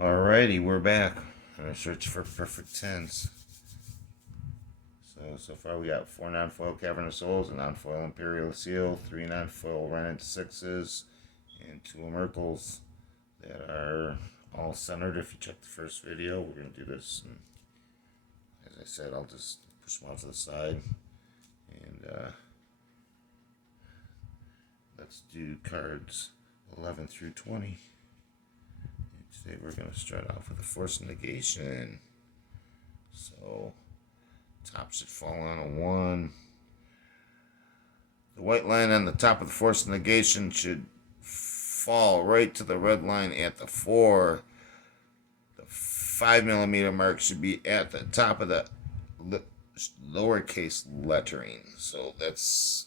Alrighty, we're back on our search for perfect tens. So far we got 4 non-foil Cavern of Souls, a non-foil Imperial Seal, 3 non-foil Rennet Sixes, and 2 Merkles that are all centered. If you check the first video, we're going to do this. And as I said, I'll just push them out to the side. And let's do cards 11 through 20. Today we're going to start off with a Force Negation. So, top should fall on a 1. The white line on the top of the Force Negation should fall right to the red line at the 4. The 5mm mark should be at the top of the lowercase lettering. So that's,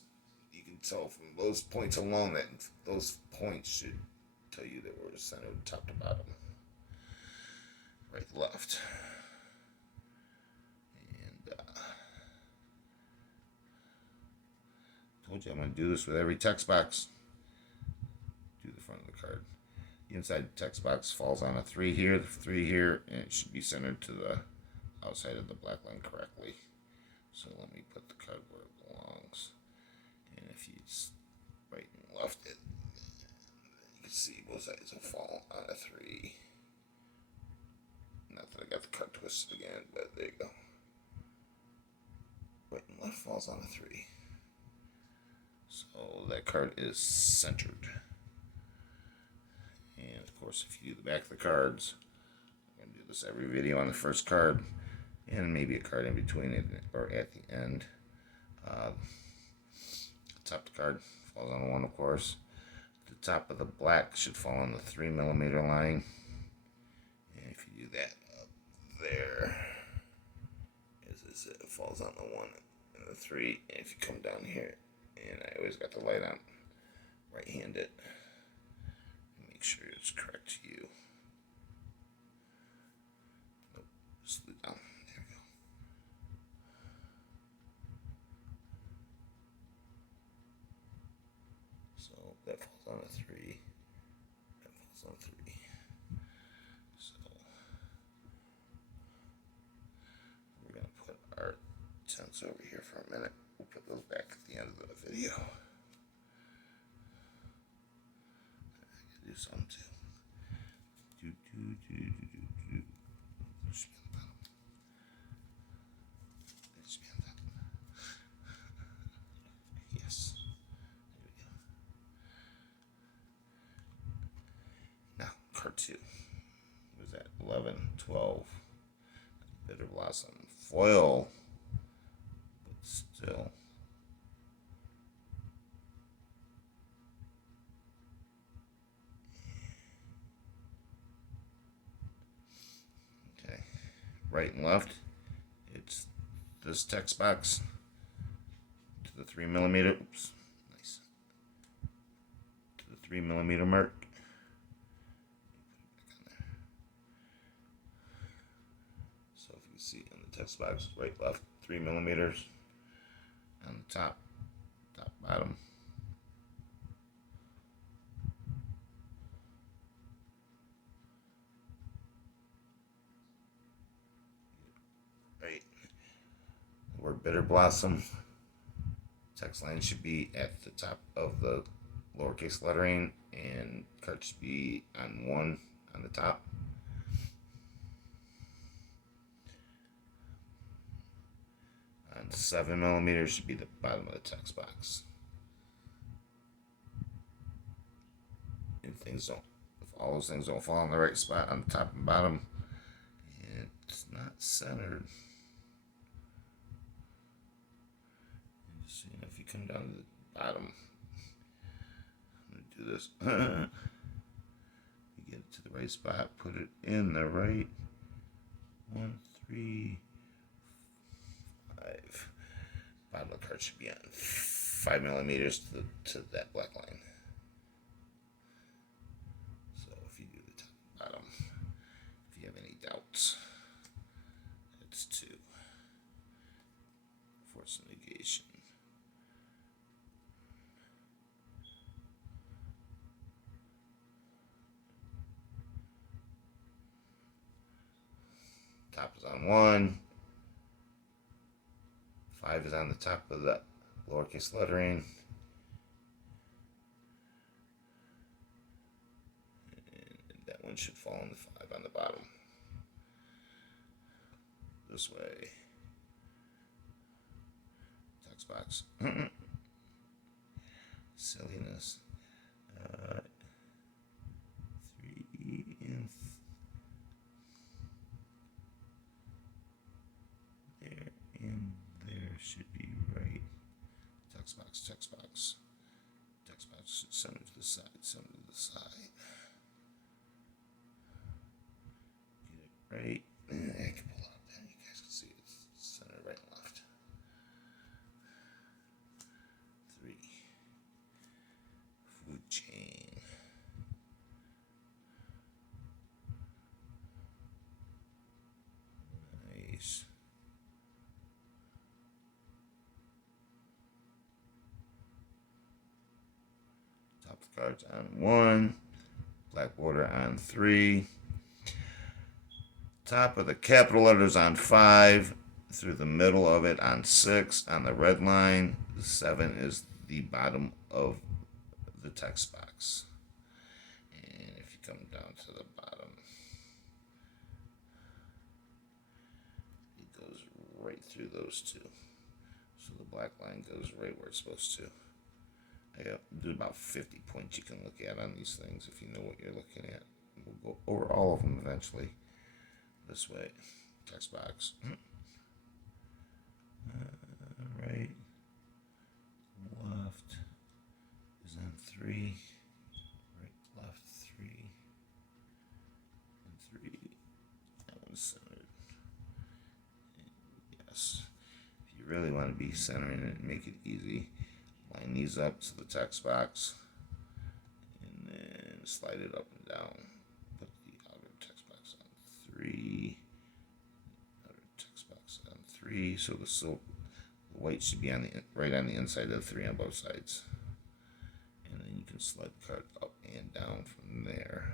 you can tell from those points alone that those points should tell you that we're centered top to bottom. Right, left. And told you I'm going to do this with every text box. Do the front of the card. The inside text box falls on a 3 here, the 3 here, and it should be centered to the outside of the black line correctly. So let me put the card where it belongs. And if you right and left it, you can see both sides will fall on a 3. Not that I got the card twisted again, but there you go. Right and left falls on a 3. So that card is centered. And of course, if you do the back of the cards, I'm going to do this every video on the first card, and maybe a card in between it or at the end. Top of the card falls on 1, of course. The top of the black should fall on the 3mm line. And if you do that up there, as I said, it falls on the 1 and the 3. And if you come down here, and I always got the light on, right-handed, make sure it's correct to you. Nope, just leave it down. There we go. So that falls on a 3. That falls on a 3. So we're going to put our tents over here for a minute. We'll put those back at the end of the video. Do some too. Yes. Now, card 2. What was that? 11, 12. Bitter Blossom. Foil. But still. Okay. Right and left. It's this text box to the 3mm. Oops. Nice. To the 3mm mark. So if you can see in the text box, right, left, 3mm on the top, bottom. Right. The word Bitter Blossom. Text line should be at the top of the lowercase lettering, and card should be on 1 on the top. And 7mm should be the bottom of the text box. If all those things don't fall in the right spot on the top and bottom, it's not centered. And just seeing if you come down to the bottom, I'm going to do this. You get it to the right spot, put it in the right 1, 3, 5. Bottom of the card should be on 5mm to that black line. So if you do the top and bottom, if you have any doubts, it's 2. Force Negation. top is on 1. 5 is on the top of the lowercase lettering. And that one should fall on the 5 on the bottom. This way. Text box. Silliness. 3 and there and there should be right. Text box, text box. Text box should center to the side, center to the side. Get it right. I can pull out that. You guys can see it's center, right, and left. 3. Food chain. Nice. Top of the cards on 1. Black border on 3. Top of the capital letters on 5. Through the middle of it on 6. On the red line, 7 is the bottom of the text box. And if you come down to the bottom, it goes right through those two. So the black line goes right where it's supposed to. I got about 50 points you can look at on these things if you know what you're looking at. We'll go over all of them eventually. This way. Text box. Right. Left is on 3. Right, left 3. And 3. That one's centered. And yes. If you really want to be centering it and make it easy, line these up to the text box. And then slide it up and down. Put the outer text box on 3. Outer text box on 3. So the white should be on the right on the inside of the 3 on both sides. And then you can slide the card up and down from there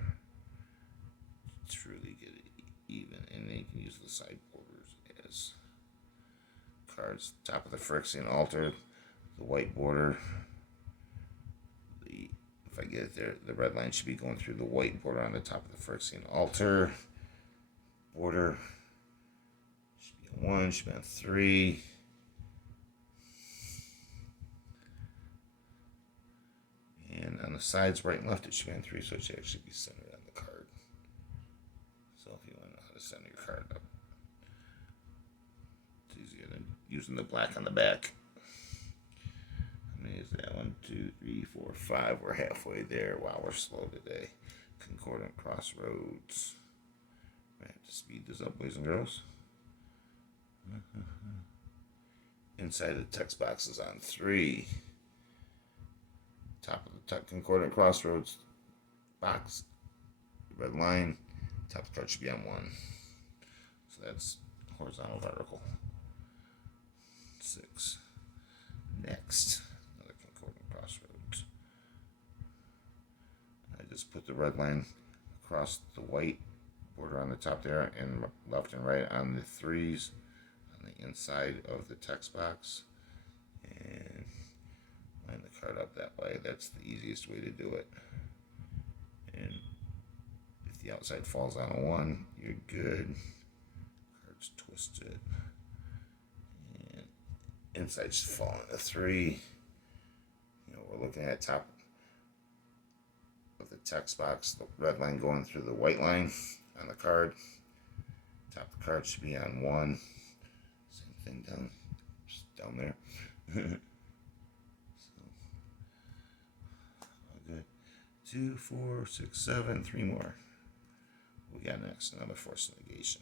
to truly get it even. And then you can use the side borders as cards. Top of the Phyrexian altar, the white border. If I get it there, the red line should be going through the white border on the top of the Phyrexian altar. Border should be on 1, should be on 3. And on the sides, right and left, it should be on 3, so it should actually be centered on the card. So if you want to know how to center your card up, it's easier than using the black on the back. How many is that? 1, 2, 3, 4, 5. We're halfway there. Wow, we're slow today. Concordant crossroads. I have to speed this up, boys and girls. Inside the text box is on 3. Top of the concordant crossroads box, red line, top of the card should be on 1. So that's horizontal, vertical. 6. Next, another concordant crossroads. I just put the red line across the white border on the top there, and left and right on the 3s on the inside of the text box. And line the card up that way. That's the easiest way to do it. And if the outside falls on a 1, you're good. Card's twisted. And inside should fall on a 3. You know, we're looking at top of the text box, the red line going through the white line on the card. Top of the card should be on 1. Same thing down there. 2, 4, 6, 7, 3 more. We got next another force negation.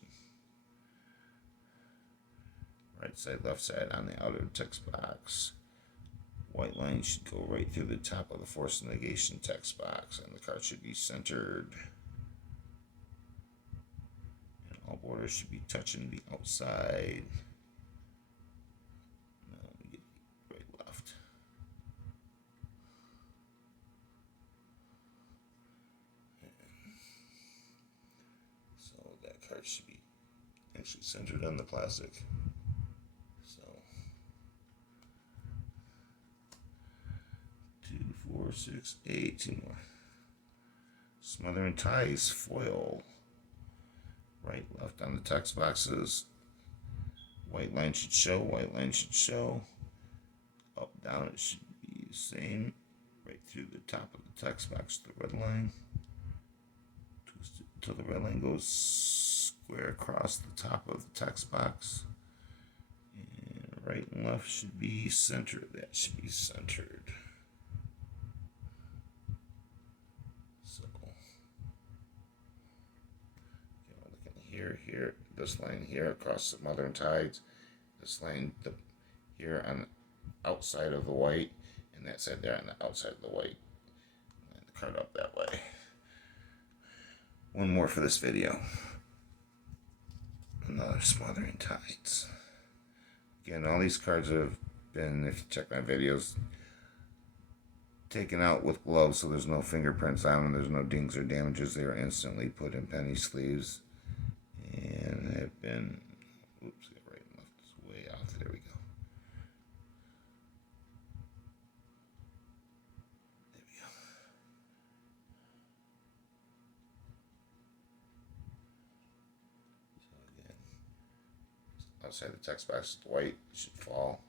Right side, left side on the outer text box. White line should go right through the top of the force negation text box, and the card should be centered. And all borders should be touching the outside. Now we get right, left. Card should be actually centered on the plastic. So 2, 4, 6, 8. 2 more. Smothering Ties foil. Right, left on the text boxes. White line should show. White line should show. Up, down, it should be the same. Right through the top of the text box, the red line. Twist it until the red line goes square across the top of the text box. And right and left should be centered. That should be centered. So, looking here, this line here across the Mother and Tides. This line here on the outside of the white, and that side there on the outside of the white. Line the card up that way. One more for this video. Another Smothering Tides. Again, all these cards have been, if you check my videos, taken out with gloves so there's no fingerprints on them, there's no dings or damages. They are instantly put in penny sleeves and have been, oops, right and left is way off. There we go. There we go. So again, outside the text box, the white should fall.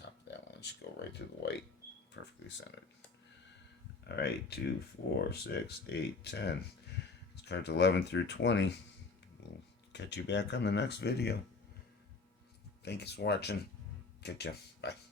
Top of that line should go right through the white, perfectly centered. All right, 2, 4, 6, 8, 10. It's cards 11 through 20. We'll catch you back on the next video. Thanks for watching. Catch ya. Bye.